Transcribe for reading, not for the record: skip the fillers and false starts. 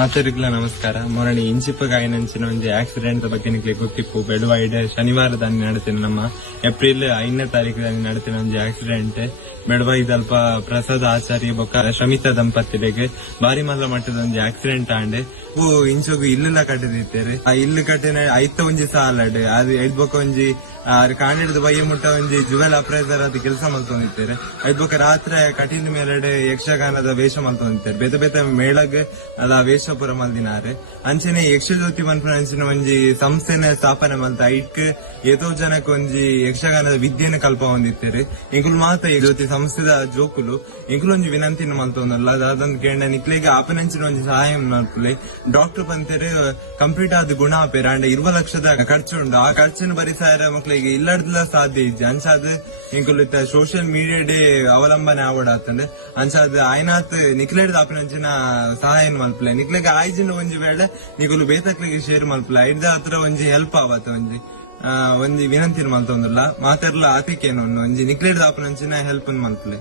ಮಾತರಿಗ್ಲ ನಮಸ್ಕಾರ. ಮೊರಳಿ ಇಂಚಿಪ್ಪಗಾಯಿನಂಚಿನ ಒಂದು ಆಕ್ಸಿಡೆಂಟ್ ಬಗ್ಗೆ ನಿಕ್ಲೆ ಗೊತ್ತಿಪ್ಪು ಬೆಳವಾಯಿಡ್ ಶನಿವಾರದಲ್ಲಿ ನಡೆತಿನ ನಮ್ಮ ಏಪ್ರಿಲ್ 5ನೇ ತಾರೀಕದಲ್ಲಿ ನಡೆತಿನ ಒಂದು ಆಕ್ಸಿಡೆಂಟ್ ಬೆಳವಾಯಿದ್ ಅಲ್ಪ ಪ್ರಸಾದ್ ಆಚಾರ್ಯ ಬೊಕ್ಕ ಶಮಿತಾ ದಂಪತಿಗಳಿಗೆ ಬಾರಿ ಮಲ್ಲ ಮಟ್ಟದ ಒಂದು ಆಕ್ಸಿಡೆಂಟ್ ಆಂಡೆ ಇಂಚೋಗು ಇಲ್ಲೆಲ್ಲ ಕಟ್ಟಿದಿತ್ತೇರಿ. ಆ ಇಲ್ಲು ಕಟ್ಟಿನ ಐತ ಒಂಜಿ ಸಾಲಡ್ ಅದು ಎಡ್ಬೊಕ್ಕ ಒಂಜಿ ಕಾಣಿಡ್ದು ಬಯ್ಯ ಮುಟ್ಟ ಒಂಜಿ ಜುವೆಲ್ ಅಪ್ರೈಸರ್ ಅದು ಕೆಲಸ ಮಲ್ತೊಂದಿತ್ತೇರಿ. ಐದ್ಬೊಕ್ಕ ರಾತ್ರಿ ಕಠಿಣ ಮೇಲಡೆ ಯಕ್ಷಗಾನದ ವೇಷ ಮಲ್ತೊಂದಿತ್ತೇರಿ. ಬೇತೆ ಬೇತೆ ಮೇಳಗ್ ಅದ ವೇಷ ಪುರ ಮಲ್ದಿನಾರೆ. ಅಂಚನೆ ಯಕ್ಷಜ್ಯೋತಿ ಮನ್ಪುನ ಅಂಚಿನ ಒಂಜಿ ಸಂಸ್ಥೆನ ಸ್ಥಾಪನೆ ಮಲ್ತ ಐಟ್ ಏತೋ ಜನಕ್ಕೆ ಒಂಜಿ ಯಕ್ಷಗಾನದ ವಿದ್ಯೆನ ಕಲ್ಪ ಹೊಂದಿತ್ತೇರಿ. ಇಂಕುಲು ಮಾತ ಜ್ಯೋತಿ ಸಂಸ್ಥೆದ ಜೋಕುಲು ಇಂಕುಲು ಒಂಜಿ ವಿನಂತಿನ ಮಲ್ತೊಂದಲ್ಲ ಅದಂದ್ ಕೇಂದ್ರ ನಿಕ್ಲೆಗೆ ಆಪನಂಚಿನ ಒಂಜಿ ಸಹಾಯ ಮಲ್ಪುಲೆ ಡಾಕ್ಟರ್ ಬಂತೇರಿ ಕಂಪ್ಲೀಟ್ ಆದ ಗುಣ ಆಪೇರ ಅಂಡ 20 ಲಕ್ಷದ ಖರ್ಚು ಉಂಡು. ಆ ಖರ್ಚಿನ ಭರಿಸಾರ ಮಕ್ಳಿಗೆ ಇಲ್ಲಡ್ಲ ಸಾಧ್ಯ ಇಜ್ಜಿ ಅಂಚಾದ್ ಇಂಕುಲು ಸೋಷಿಯಲ್ ಮೀಡಿಯಾ ಡೇ ಅವಲಂಬನೆ ಆವಡಾತಂಡೆ ಅಂಚಾದ್ ಆಯ್ನಾತ್ ನಿಕ್ಲೆಡ್ ಆಪನಂಚಿನ ಸಹಾಯ ಮಲ್ಪಲೆ ನಿಕ್ಲೆಗೆ ಆಯ್ಜಿನ ಒಂಜಿ ವೇಳೆ ನಿಕುಲು ಬೇತಕ್ಲಿಗೆ ಶೇರ್ ಮಲ್ಪಲೆ ಐದ ಹತ್ರ ಒಂಜಿ ಹೆಲ್ಪ್ ಆವತ್ತ ಒಂಜಿ ವಿನಂತಿನ ಮಲ್ತೊಂದುಲ್ಲ ಮಾತಾಡ್ಲ ಆತಿಕೇನು ಒಂಜಿ ನಿಕ್ಲೆಡ್ ಆಪನಂಚಿನ ಹೆಲ್ಪ್ ಮಲ್ಪಲೆ.